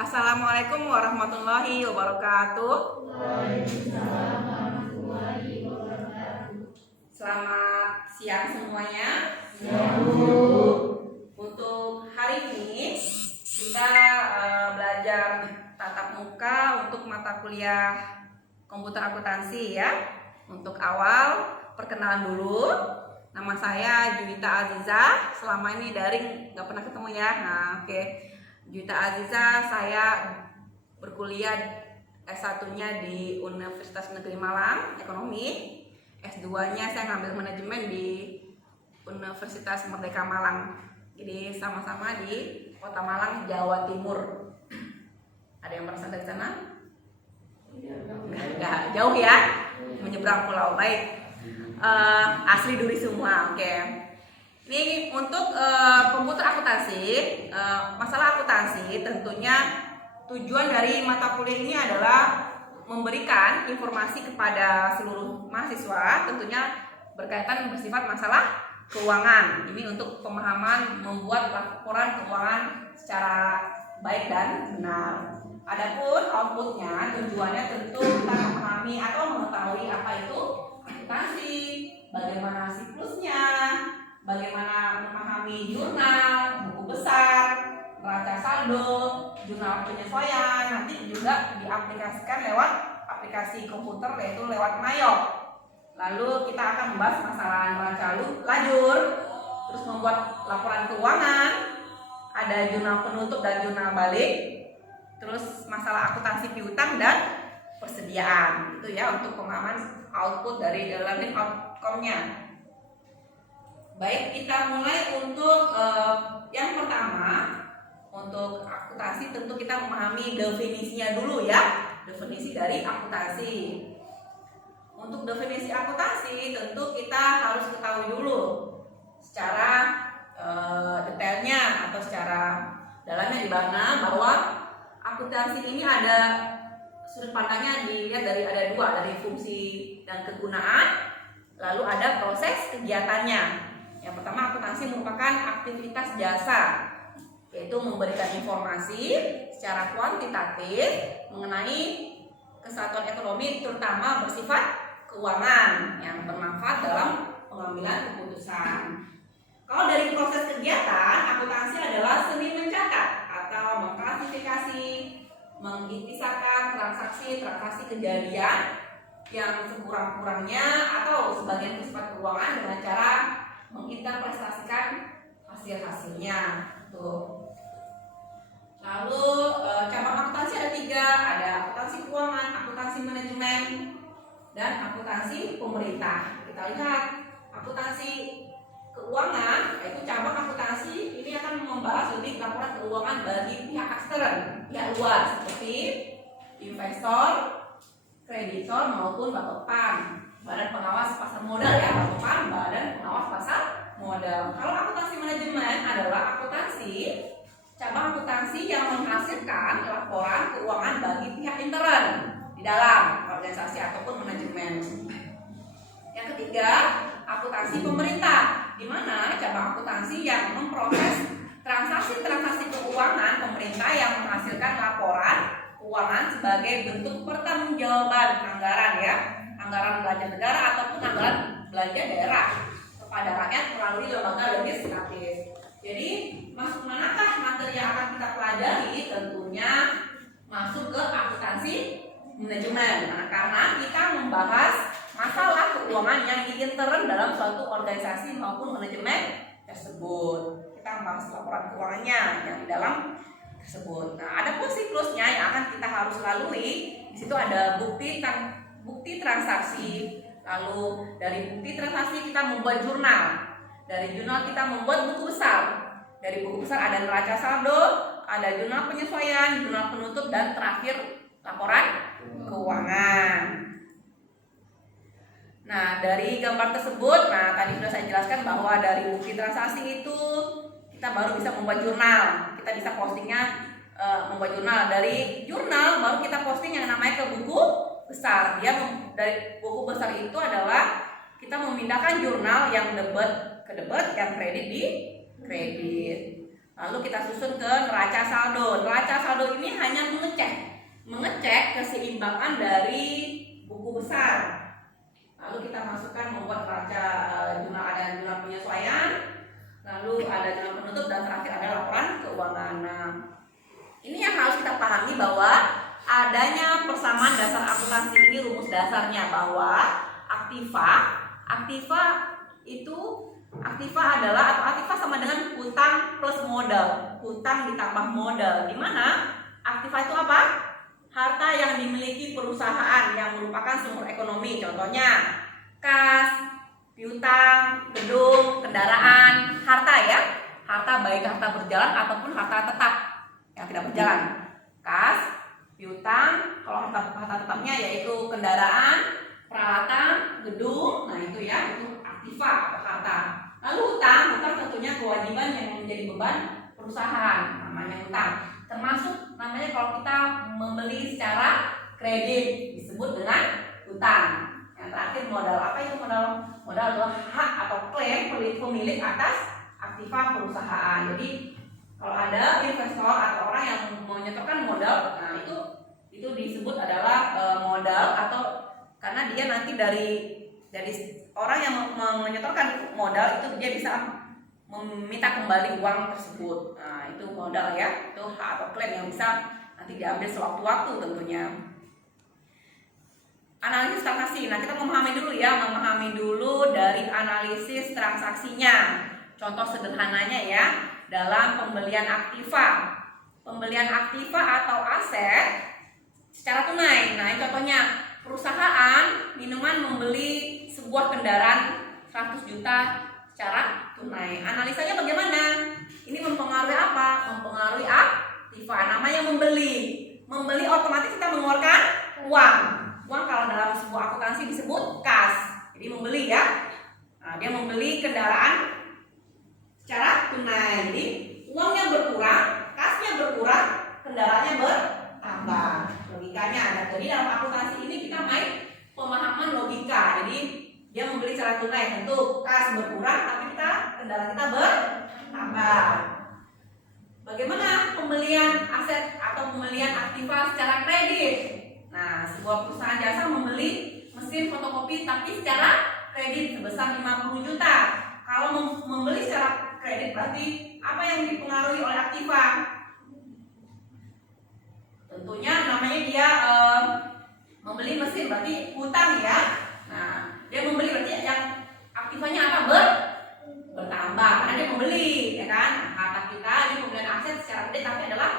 Assalamualaikum warahmatullahi wabarakatuh. Waalaikumsalam warahmatullahi wabarakatuh. Selamat siang semuanya. Siang, Bu. Untuk hari ini kita belajar tatap muka untuk mata kuliah komputer akuntansi ya. Untuk awal perkenalan dulu. Nama saya Juwita Aziza. Selama ini daring nggak pernah ketemu ya. Nah, oke. Juwita Aziza, saya berkuliah S1-nya di Universitas Negeri Malang, Ekonomi. S2-nya saya ngambil manajemen di Universitas Merdeka Malang. Jadi sama-sama di Kota Malang, Jawa Timur. Ada yang berasal dari sana? Nggak jauh ya, menyeberang pulau. Baik, asli Duri semua. Oke. Ini untuk komputer akuntansi, masalah akuntansi tentunya tujuan dari mata kuliah ini adalah memberikan informasi kepada seluruh mahasiswa, tentunya berkaitan bersifat masalah keuangan. Ini untuk pemahaman membuat laporan keuangan secara baik dan benar. Adapun outputnya, tujuannya tentu kita memahami atau mengetahui apa itu akuntansi, bagaimana siklusnya, bagaimana memahami jurnal, buku besar, neraca saldo, jurnal penyesuaian, nanti juga diaplikasikan lewat aplikasi komputer yaitu lewat Mayop. Lalu kita akan membahas masalah neraca lajur, terus membuat laporan keuangan, ada jurnal penutup dan jurnal balik, terus masalah akuntansi piutang dan persediaan. Itu ya untuk pemahaman output dari learning outcome-nya. Baik, kita mulai untuk yang pertama. Untuk akuntansi tentu kita memahami definisinya dulu ya. Definisi dari akuntansi. Untuk definisi akuntansi tentu kita harus ketahui dulu secara detailnya atau secara dalamnya di mana bahwa akuntansi ini ada sudut pandangnya dilihat dari ada dua, dari fungsi dan kegunaan, lalu ada proses kegiatannya. Yang pertama, akuntansi merupakan aktivitas jasa, yaitu memberikan informasi secara kuantitatif mengenai kesatuan ekonomi terutama bersifat keuangan yang bermanfaat dalam pengambilan keputusan. Kalau dari proses kegiatan, akuntansi adalah seni mencatat atau mengklasifikasi, mengintisahkan transaksi kejadian yang sekurang-kurangnya atau sebagian bersifat keuangan dengan cara menginterpretasikan hasil-hasilnya. Tuh. Lalu cabang akuntansi ada 3, ada akuntansi keuangan, akuntansi manajemen, dan akuntansi pemerintah. Kita lihat akuntansi keuangan, yaitu cabang akuntansi ini akan membahas lebih laporan keuangan bagi pihak ekstern, pihak luar seperti investor, kreditor maupun Bapepam. Badan pengawas pasar modal ya, Bapepam, Badan pengawas pasar modal. Kalau akuntansi manajemen adalah akuntansi cabang akuntansi yang menghasilkan laporan keuangan bagi pihak intern di dalam organisasi ataupun manajemen. Yang ketiga, akuntansi pemerintah, di mana cabang akuntansi yang memproses transaksi keuangan pemerintah yang menghasilkan laporan keuangan sebagai bentuk pertanggungjawaban anggaran ya, anggaran belanja negara ataupun anggaran belanja daerah kepada rakyat melalui lembaga legislatif. Jadi masuk manakah materi yang akan kita pelajari? Tentunya masuk ke akuntansi manajemen. Nah, karena kita membahas masalah keuangan yang diintern dalam suatu organisasi maupun manajemen tersebut. Kita membahas laporan keuangannya yang di dalam tersebut. Nah, ada pun siklusnya yang akan kita harus lalui. Di situ ada bukti transaksi. Lalu dari bukti transaksi kita membuat jurnal. Dari jurnal kita membuat buku besar. Dari buku besar ada neraca saldo, ada jurnal penyesuaian, jurnal penutup, dan terakhir laporan keuangan. Nah, dari gambar tersebut, nah tadi sudah saya jelaskan bahwa dari bukti transaksi itu kita baru bisa membuat jurnal. Kita bisa postingnya membuat jurnal. Dari jurnal baru kita posting yang namanya ke buku besar. Dari buku besar itu adalah kita memindahkan jurnal yang debit ke debit, yang kredit di kredit. Lalu kita susun ke neraca saldo. Neraca saldo ini hanya mengecek keseimbangan dari buku besar. Lalu kita masukkan membuat neraca jumlah ada jumlah penyesuaian, lalu ada jumlah penutup, dan terakhir ada laporan keuangan. Nah, ini yang harus kita pahami bahwa adanya persamaan dasar akuntansi ini rumus dasarnya bahwa aktiva adalah atau aktiva sama dengan hutang plus modal, hutang ditambah modal. Di mana aktiva itu apa? Harta yang dimiliki perusahaan yang merupakan sumber ekonomi. Contohnya kas, piutang, gedung, kendaraan, harta ya. Harta baik harta berjalan ataupun harta tetap yang tidak berjalan. Kas, piutang, kalau harta tetapnya yaitu kendaraan, peralatan, gedung. Nah itu ya, itu aktiva atau harta. Lalu hutang tentunya kewajiban yang menjadi beban perusahaan, namanya hutang. Termasuk namanya kalau kita membeli secara kredit disebut dengan hutang. Yang terakhir modal. Apa itu modal? Modal adalah hak atau klaim pemilik atas aktiva perusahaan. Jadi kalau ada investor atau orang yang menyetorkan modal, nah itu disebut adalah modal, atau karena dia nanti dari orang yang menyetorkan modal itu dia bisa meminta kembali uang tersebut. Nah, itu modal ya, itu hak atau klaim yang bisa nanti diambil sewaktu-waktu tentunya. Analisis transaksi. Nah, kita memahami dulu dari analisis transaksinya. Contoh sederhananya ya, dalam pembelian aktiva. Pembelian aktiva atau aset secara tunai. Nah, ini contohnya perusahaan minuman membeli sebuah kendaraan 100 juta secara tunai. Analisanya bagaimana? Ini mempengaruhi apa? Mempengaruhi aktiva. Namanya membeli. Membeli otomatis kita mengeluarkan uang. Uang kalau dalam sebuah akuntansi disebut kas. Jadi membeli ya. Nah, dia membeli kendaraan secara tunai. Jadi uangnya berkurang, kasnya berkurang, kendaraannya bertambah. Logikanya ada. Jadi dalam akuntansi ini kita main pemahaman logika. Jadi dia membeli secara tunai, tentu kas berkurang, tapi kendaraan kita bertambah. Bagaimana pembelian aset atau pembelian aktiva secara kredit? Nah, sebuah perusahaan jasa membeli mesin fotokopi tapi secara kredit sebesar 50 juta. Kalau membeli secara kredit berarti apa yang dipengaruhi oleh aktiva? Tentunya namanya dia membeli mesin, berarti hutang ya. Nah, dia membeli berarti yang aktivanya apa? Bertambah karena dia membeli, ya kan? Harta kita ini pembelian aset secara kredit, tapi adalah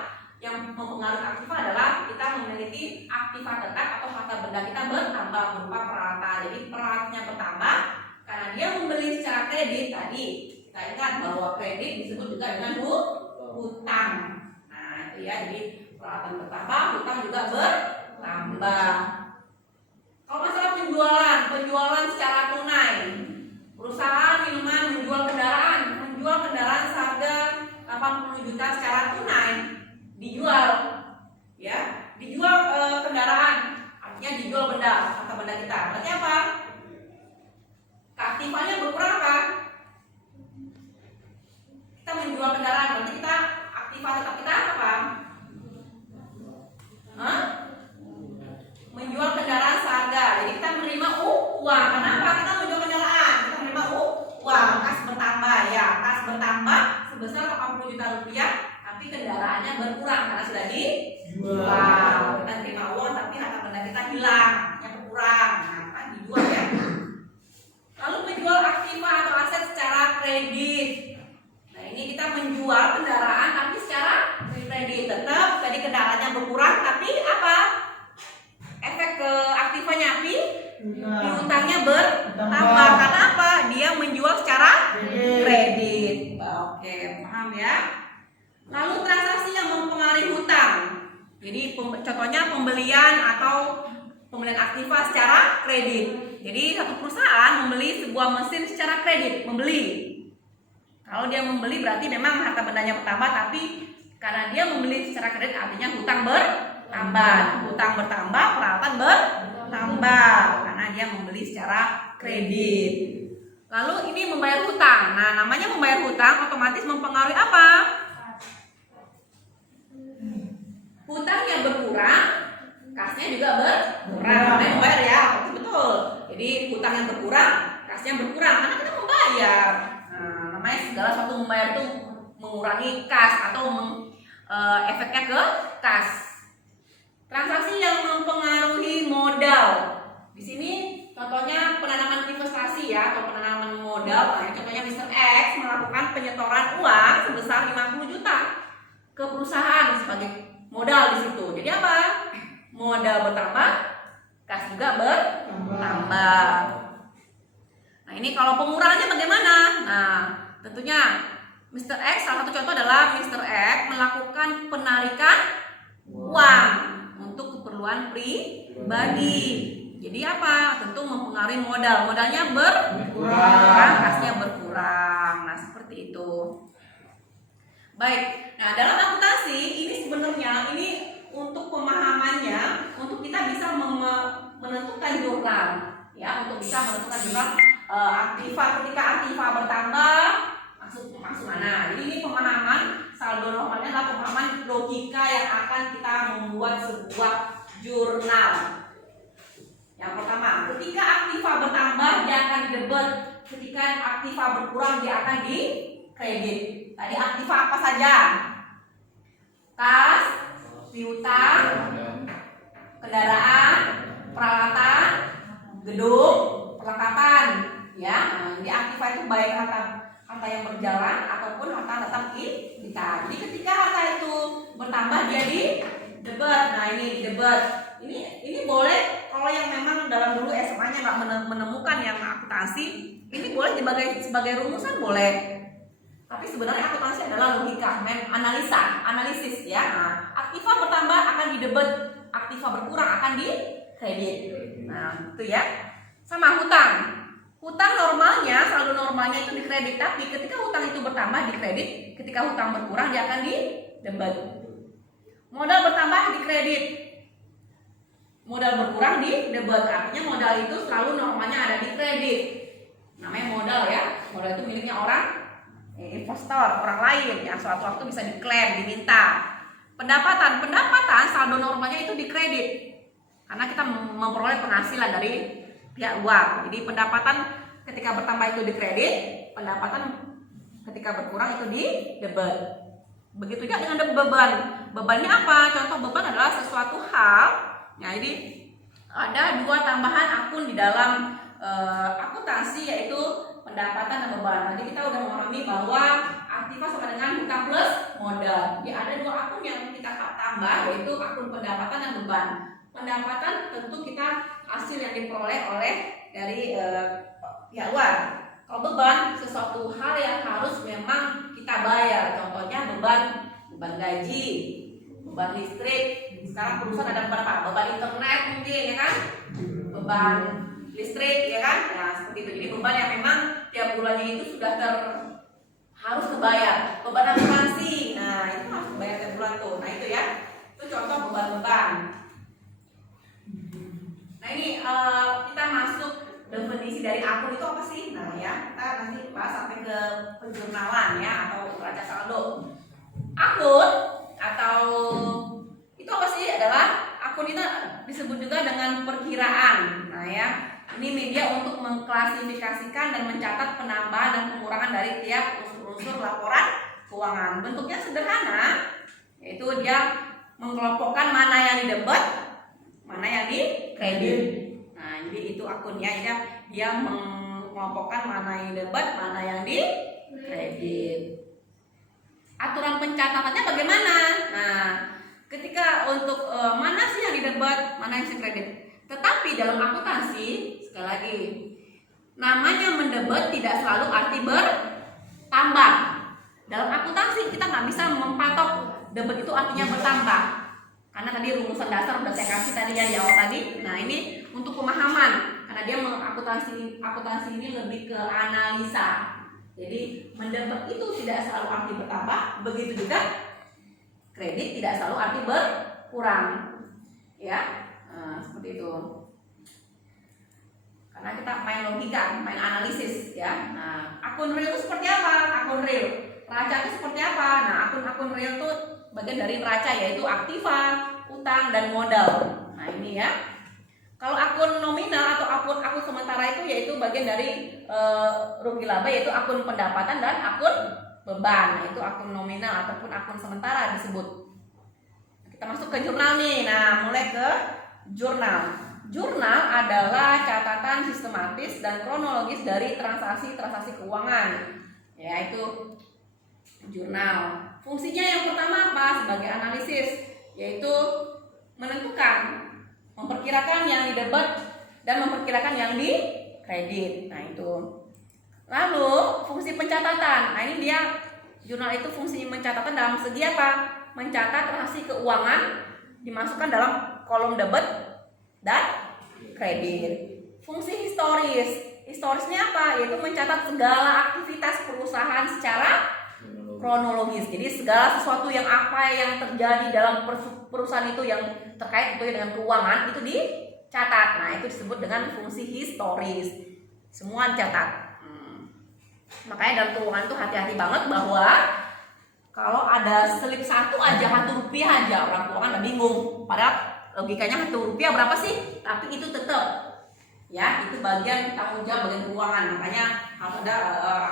yang mempengaruhi aktiva adalah kita memiliki aktiva tetap atau harta benda kita bertambah berupa peralatan. Jadi peralatannya bertambah karena dia membeli secara kredit. Tadi kita ingat bahwa kredit disebut juga dengan hutang. Nah, itu ya. Jadi peralatan bertambah, hutang juga bertambah. Kalau masalah penjualan secara tunai, perusahaan minuman menjual kendaraan seharga 80 juta secara tunai, dijual kendaraan, artinya dijual benda, harta benda kita. Berarti apa? Keaktifannya berkurang kan? Kita menjual kendaraan, berarti kita aktiva tetap kita apa? Menjual kendaraan seharga. Jadi kita menerima uang. Kenapa kita menjual kendaraan? Kita menerima uang. Kas bertambah ya. Kas bertambah sebesar 80 juta rupiah, tapi kendaraannya berkurang karena sudah dijual. Kita terima uang tapi harta benda kita hilang, yang berkurang. Nah, kan dijual ya. Lalu menjual aktiva atau aset secara kredit. Nah, ini kita menjual kendaraan tapi secara kredit. Tetap tadi kendaraannya berkurang, tapi apa? Efek ke aktivanya piutangnya bertambah. Karena apa? Dia menjual secara kredit. Oke, paham ya? Lalu transaksi yang mempengaruhi hutang. Jadi contohnya pembelian atau pembelian aktiva secara kredit. Jadi satu perusahaan membeli sebuah mesin secara kredit, Kalau dia membeli berarti memang harta bendanya bertambah, tapi karena dia membeli secara kredit artinya hutang bertambah. Hutang bertambah, peralatan bertambah karena dia membeli secara kredit. Lalu ini membayar hutang. Nah, namanya membayar hutang otomatis mempengaruhi apa? yang berkurang, kasnya juga berkurang. Namanya membayar ya, betul. Jadi hutang yang berkurang, kasnya berkurang karena kita membayar. Nah, namanya segala sesuatu membayar itu mengurangi kas atau efeknya ke kas. Transaksi yang mempengaruhi modal. Di sini contohnya penanaman investasi ya atau penanaman modal. Nah, contohnya Mr. X melakukan penyetoran uang sebesar 50 juta ke perusahaan sebagai modal di situ. Jadi apa? Modal bertambah, kas juga bertambah. Nah, ini kalau pengurangannya bagaimana? Nah, tentunya Mr. X, salah satu contoh adalah Mr. X melakukan penarikan uang untuk keperluan pribadi. Jadi apa? Tentu mempengaruhi modal. Modalnya berkurang, kasnya berkurang. Nah, seperti itu. Baik. Nah, dalam akuntansi ini sebenarnya ini untuk pemahamannya, untuk kita bisa menentukan jurnal, ya, untuk bisa menentukan jurnal aktiva. Ketika aktiva bertambah, masuk mana? Jadi ini pemahaman saldo normalnya adalah pemahaman logika yang akan kita membuat sebuah jurnal. Yang pertama, ketika aktiva bertambah dia akan didebet, ketika aktiva berkurang dia akan dikredit. Tadi aktiva apa saja? Kas, piutang, kendaraan, peralatan, gedung, perlengkapan, ya. Nah, di aktiva itu baik harta yang berjalan ataupun harta tetap kita. Jadi ketika harta itu bertambah dia didebet. Nah, ini didebet. Ini boleh kalau yang memang dalam dulu SMA-nya nggak menemukan yang akuntansi, ini boleh sebagai rumusan boleh. Tapi sebenarnya akuntansi adalah logika, analisis ya. Nah, aktiva bertambah akan didebet, aktiva berkurang akan dikredit. Nah, itu ya. Sama hutang. Hutang normalnya, saldo normalnya itu dikredit, tapi ketika hutang itu bertambah dikredit, ketika hutang berkurang dia akan didebet. Modal bertambah dikredit, modal berkurang didebet. Artinya modal itu selalu normalnya ada di kredit. Namanya modal ya. Modal itu miliknya orang investor, orang lain yang suatu waktu bisa diklaim, diminta. Pendapatan saldo normalnya itu dikredit karena kita memperoleh penghasilan dari pihak luar. Jadi pendapatan ketika bertambah itu dikredit, pendapatan ketika berkurang itu didebet. Begitu juga dengan beban. Bebannya apa? Contoh beban adalah sesuatu hal. Ya, jadi ada dua tambahan akun di dalam akuntansi yaitu pendapatan dan beban. Tadi kita udah memahami bahwa aktiva sama dengan hutang plus modal. Ya, ada dua akun yang kita tambah yaitu akun pendapatan dan beban. Pendapatan tentu kita hasil yang diperoleh oleh dari pihak luar. Kalau beban sesuatu hal yang harus memang kita bayar. Contohnya beban gaji, beban listrik. Sekarang perusahaan ada berapa? Beban internet mungkin ya kan? Beban listrik ya kan? Nah, seperti itu. Jadi beban yang memang tiap bulannya itu sudah harus terbayar. Beban asuransi. Nah, itu harus bayar tiap bulan tuh. Nah, itu ya. Itu contoh beban-beban. Nah, ini kita masuk definisi dari akun itu apa sih? Nah, ya, kita nanti bahas sampai ke penjurnalan ya atau neraca saldo. Akun atau itu apa sih? Adalah akun itu disebut juga dengan perkiraan. Nah, ya. Ini media untuk mengklasifikasikan dan mencatat penambahan dan pengurangan dari tiap unsur-unsur laporan keuangan. Bentuknya sederhana, yaitu dia mengelompokkan mana yang didebet, mana yang dikredit. Nah, jadi itu akunnya dia mengelompokkan mana yang didebet, mana yang dikredit. Aturan pencatatannya bagaimana? Nah, ketika untuk mana sih yang didebet, mana yang dikredit. Tetapi dalam akuntansi, sekali lagi, namanya mendebet tidak selalu arti bertambah. Dalam akuntansi kita nggak bisa mempatok debet itu artinya bertambah. Karena tadi rumusan dasar udah saya kasih tadi ya di awal tadi. Nah, ini untuk pemahaman. Karena dia akuntansi ini lebih ke analisa. Jadi mendebet itu tidak selalu arti bertambah. Begitu juga kredit tidak selalu arti berkurang. Ya. Nah, seperti itu. Karena kita main logika, main analisis ya. Nah, akun real itu seperti apa? Akun real. Neraca itu seperti apa? Nah, akun-akun real itu bagian dari neraca, yaitu aktiva, utang, dan modal. Nah ini ya. Kalau akun nominal atau akun sementara itu yaitu bagian dari rugi laba, yaitu akun pendapatan dan akun beban. Nah, itu akun nominal ataupun akun sementara disebut. Kita masuk ke jurnal nih. Nah, mulai ke jurnal. Jurnal adalah catatan sistematis dan kronologis dari transaksi-transaksi keuangan. Yaitu jurnal. Fungsinya yang pertama apa? Sebagai analisis, yaitu menentukan, memperkirakan yang didebet dan memperkirakan yang di kredit. Nah, itu. Lalu fungsi pencatatan. Nah, ini dia jurnal itu fungsi mencatatkan dalam segi apa? Mencatat transaksi keuangan dimasukkan dalam kolom debit dan kredit. Fungsi historis. Historisnya apa? Yaitu mencatat segala aktivitas perusahaan secara kronologis. Jadi segala sesuatu yang apa yang terjadi dalam perusahaan itu yang terkait itu dengan keuangan itu dicatat. Nah, itu disebut dengan fungsi historis. Semua dicatat. Makanya dalam keuangan itu hati-hati banget bahwa kalau ada selip satu aja, Rp1 aja, orang keuangan udah bingung. Padahal logikanya Rp1 berapa sih? Tapi itu tetap ya, itu bagian tanggung jawab bagian keuangan. Makanya harus ada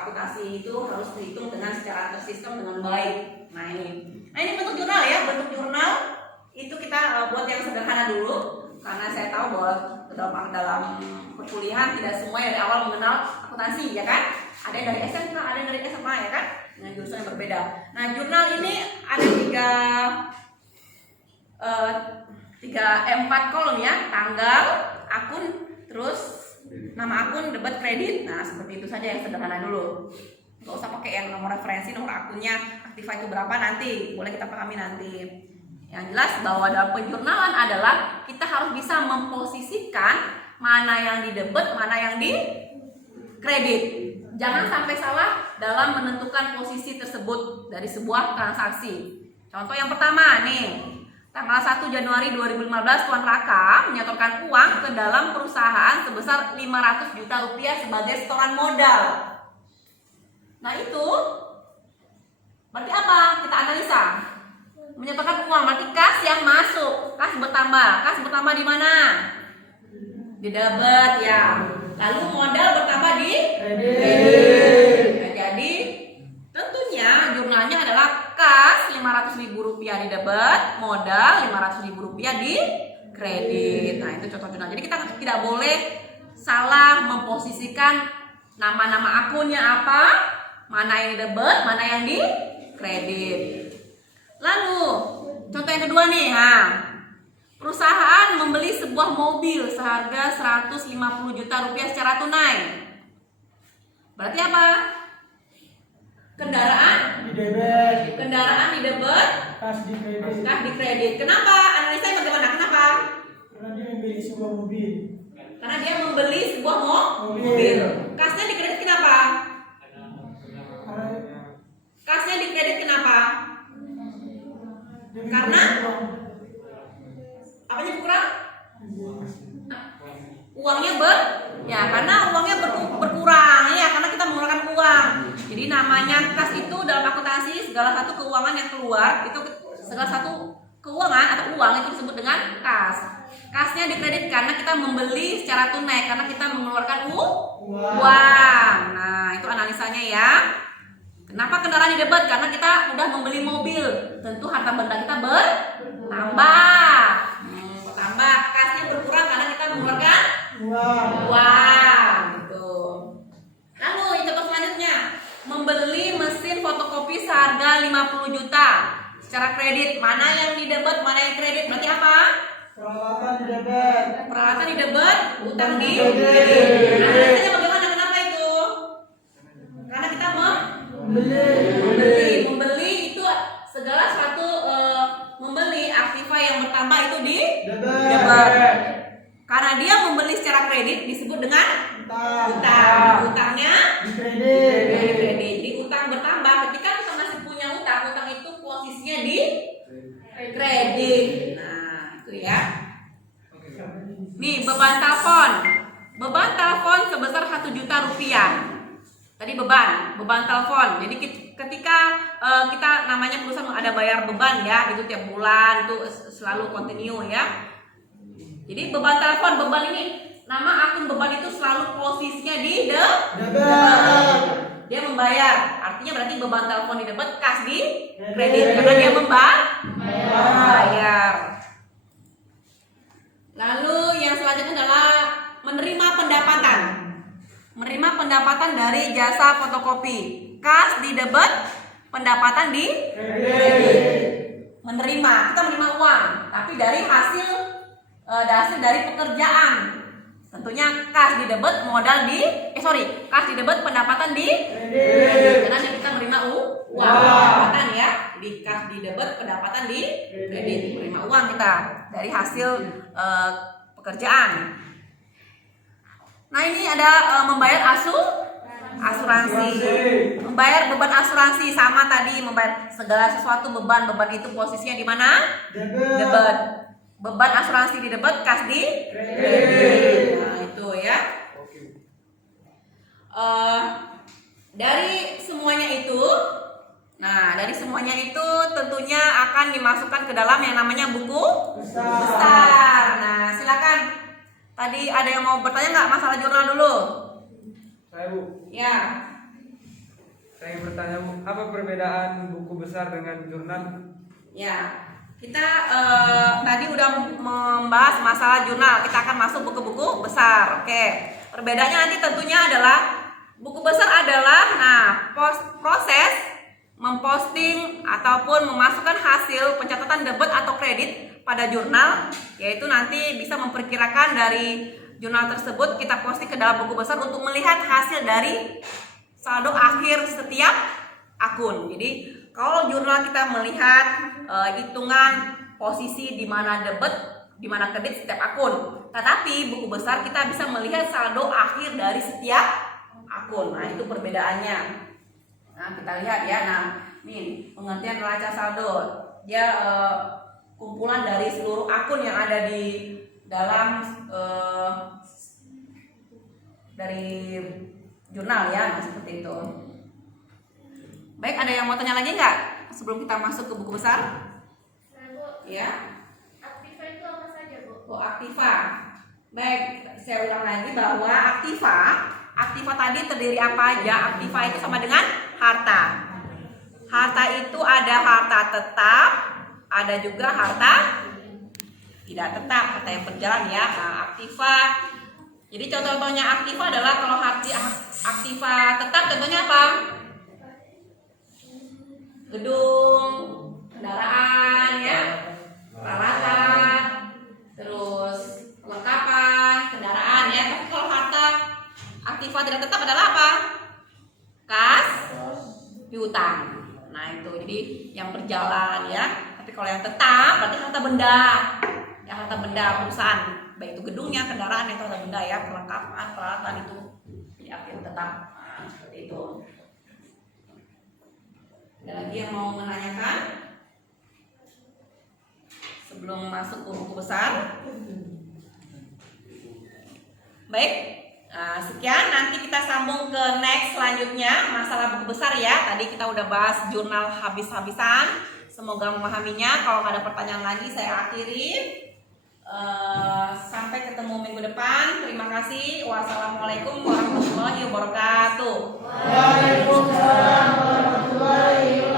akuntansi itu harus dihitung dengan secara tersistem dengan baik. Nah ini bentuk jurnal ya. Bentuk jurnal itu kita buat yang sederhana dulu, karena saya tahu bahwa dalam perkuliahan tidak semua dari awal mengenal akuntansi, ya kan? Ada yang dari SMK, ada yang dari SMA, ya kan? Dengan jurusan yang berbeda. Nah, jurnal ini ada empat kolom ya: tanggal, akun, terus nama akun, debit, kredit. Nah, seperti itu saja yang sederhana dulu. Nggak usah pakai yang nomor referensi, nomor akunnya, aktiva itu berapa nanti. Boleh kita pahami nanti. Yang jelas bahwa dalam penjurnalan adalah kita harus bisa memposisikan mana yang di debit, mana yang di kredit. Jangan sampai salah dalam menentukan posisi tersebut dari sebuah transaksi. Contoh yang pertama nih, tanggal 1 Januari 2015 Tuan Raka menyetorkan uang ke dalam perusahaan sebesar 500 juta rupiah sebagai setoran modal. Nah itu berarti apa? Kita analisa. Menyetorkan uang berarti kas yang masuk, kas bertambah. Kas bertambah di mana? Di debit ya. Lalu modal bertambah di kredit. Nah, jadi tentunya jurnalnya adalah kas Rp500.000 di debit, modal Rp500.000 di kredit. Nah, itu contoh jurnal. Jadi kita tidak boleh salah memposisikan nama-nama akunnya apa, mana yang di debit, mana yang di kredit. Lalu contoh yang kedua nih, perusahaan membeli sebuah mobil seharga Rp150 juta secara tunai. Berarti apa? Kendaraan Di debit. Kendaraan di debit, Kas di kredit. kas di kredit. Kenapa? Analisanya bagaimana? Kenapa? Karena dia membeli sebuah mobil. Karena dia membeli sebuah Mobil. mobil. Kasnya di kredit kenapa? Karena Kasnya di kredit kenapa? dia Karena? membeli uang. Apanya berkurang? Uangnya karena uangnya berkurang ya, karena kita mengeluarkan uang. Jadi namanya kas itu dalam akuntansi segala satu keuangan yang keluar itu, segala satu keuangan atau uang itu disebut dengan kas. Kasnya di kredit karena kita membeli secara tunai, karena kita mengeluarkan uang. Nah itu analisanya ya. Kenapa kendaraan di debit? Karena kita udah membeli mobil, tentu harta benda kita bertambah. Bertambah, kasnya berkurang karena kita mengeluarkan uang gitu. Lalu contoh selanjutnya, membeli mesin fotokopi seharga 50 juta secara kredit. Mana yang di debit, mana yang kredit? Berarti apa? Peralatan di debit. Peralatan di debit, utang di kredit. Analisanya bagaimana? Kenapa itu? Karena kita membeli itu segala suatu membeli aktiva yang bertambah itu di debit. Karena dia membeli secara kredit disebut dengan utang. Utangnya Di di kredit. kredit. Jadi utang bertambah. Ketika kita masih punya utang, utang itu posisinya di kredit. Nah, itu ya. Nih, beban telepon. Beban telepon sebesar Rp1 juta. Tadi beban telepon. Jadi ketika kita namanya perusahaan ada bayar beban ya, itu tiap bulan itu selalu continue ya. Jadi beban telepon, beban ini, nama akun beban itu selalu posisinya di Debit. dia membayar, artinya berarti beban telepon di debit, kas di kredit karena dia membayar. Lalu yang selanjutnya adalah menerima pendapatan. Menerima pendapatan dari jasa fotokopi, kas di debit, pendapatan di Kredit. menerima, kita menerima uang, tapi dari hasil dari pekerjaan. Tentunya kas di debit, modal di kas di debit, pendapatan di Kredit. karena kita menerima uang pendapatan ya. Di kas di debit, pendapatan di kredit, menerima uang kita dari hasil pekerjaan. Nah, ini ada membayar asuransi. Membayar beban asuransi sama tadi, membayar segala sesuatu beban itu posisinya di mana? Debit. Beban asuransi di debit, kas di kredit. Nah, itu ya. Dari semuanya itu tentunya akan dimasukkan ke dalam yang namanya buku besar. Nah, silakan. Tadi ada yang mau bertanya nggak masalah jurnal dulu? Saya Bu, Ya. saya ingin bertanya Bu, apa perbedaan buku besar dengan jurnal? Ya, kita tadi udah membahas masalah jurnal. Kita akan masuk buku-buku besar. Oke. Perbedaannya nanti tentunya adalah buku besar adalah proses memposting ataupun memasukkan hasil pencatatan debit atau kredit pada jurnal, yaitu nanti bisa memperkirakan dari jurnal tersebut kita posting ke dalam buku besar untuk melihat hasil dari saldo akhir setiap akun. Jadi kalau jurnal kita melihat hitungan posisi di mana debit, di mana kredit setiap akun. Tetapi buku besar kita bisa melihat saldo akhir dari setiap akun. Nah, itu perbedaannya. Nah, kita lihat ya. Nah, ini pengertian neraca saldo. Dia kumpulan dari seluruh akun yang ada di dalam dari jurnal ya. Nah, seperti itu. Baik, ada yang mau tanya lagi nggak sebelum kita masuk ke buku besar? Ya. Aktiva itu apa saja, Bu? Oh, aktiva. Baik, saya ulang lagi bahwa aktiva tadi terdiri apa aja? Aktiva itu sama dengan harta. Harta itu ada harta tetap, ada juga harta tidak tetap, harta yang berjalan ya. Nah, aktiva. Jadi contoh-contohnya aktiva adalah kalau aktiva tetap contohnya apa? Gedung, kendaraan ya, peralatan, terus kelengkapan kendaraan ya. Tapi kalau harta aktiva tidak tetap adalah apa? Kas, piutang. Nah, itu jadi yang berjalan ya. Tapi kalau yang tetap berarti harta benda. Ya, harta benda perusahaan, baik itu gedungnya, kendaraan, itu harta benda ya, perlengkapan, peralatan itu jadi aktif tetap. Nah, seperti itu. Ada lagi yang mau menanyakan sebelum masuk ke buku besar? Baik, nah, sekian. Nanti kita sambung ke next selanjutnya masalah buku besar ya. Tadi kita udah bahas jurnal habis-habisan. Semoga memahaminya. Kalau nggak ada pertanyaan lagi saya akhiri. Sampai ketemu minggu depan. Terima kasih. Wassalamualaikum warahmatullahi wabarakatuh. Waalaikumsalam warahmatullahi wabarakatuh.